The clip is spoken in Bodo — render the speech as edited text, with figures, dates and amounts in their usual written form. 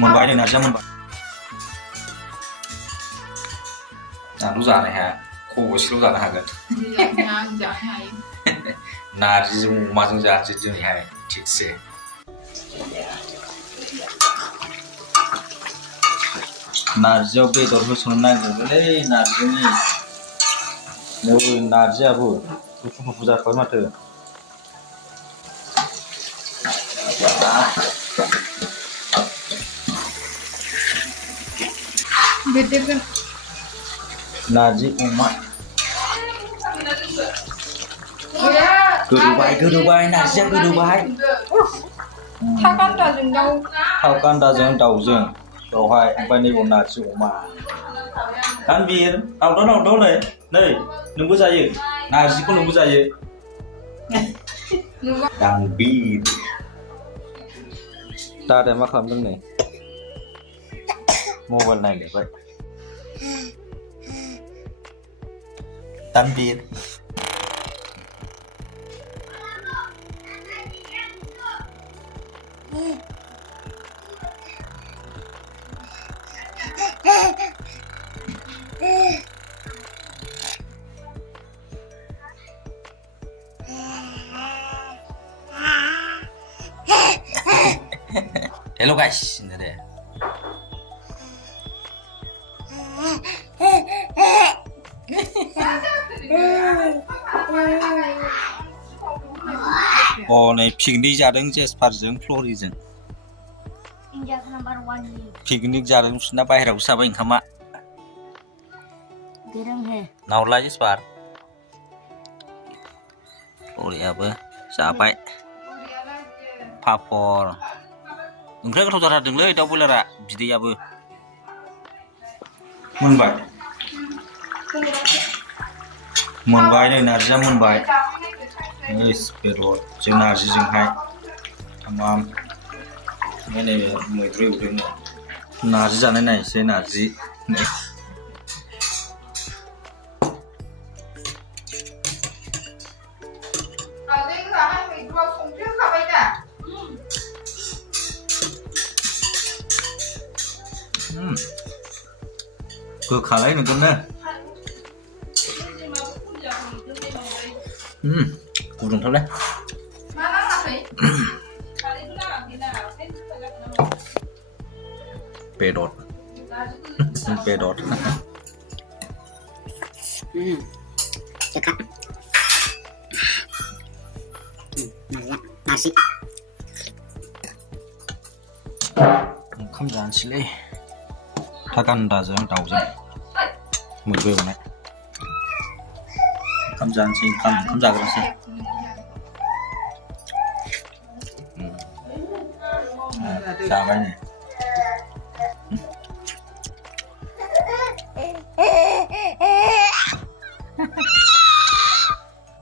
मोनबाय नै नारजिया मोनबाय आंथ' जानो हाया खब'सेल' जानो हागोन नारजिजों अमाजों जानोसै दिनैहाय थिगसे नारजियाव बेदर होसननो नागिरदोंलै नारजिनि नारजियाबो गुफुर गुफुर जाखाबाय माथो नारजि अमा गोदौबाय नारजिया गोदौबाय थाव गान्दाजों दाउजों बेवहाय ओमफ्राय नैबाव नारजि अमा गानबिर दावदाव नै नोंबो जायो नारजिखौ नोंबो जायो गानबिर दादाया मा खालामदों नै मबाइल नायलायबाय गानबिर Hello guys, ini deh. Oh, nih piknik jaring Jasparजों Floriजों. Piknik jaring sudah bayar usah bayar kama. Naurlah Jaspar. Flori apa? Sampai. Papor. ओंख्रिया गोथाव जाथारदोंलै दाउ बयलारा बिदैयाबो मोनबाय नै नारजिया मोनबाय बेदरजों नारजिजोंहाय थामाम नै मैद्रु एवदों नारजि जानाय नायसै नारजि गोखालाय नोगोरनो गुदुंथारलै बेदर नारजि ओंखाम जानोसैलै था गान्दाजों दाउजों मैद्रु एवनाय ओंखाम जानोसै ओंखाम जाग्रोनोसै जाबाय नै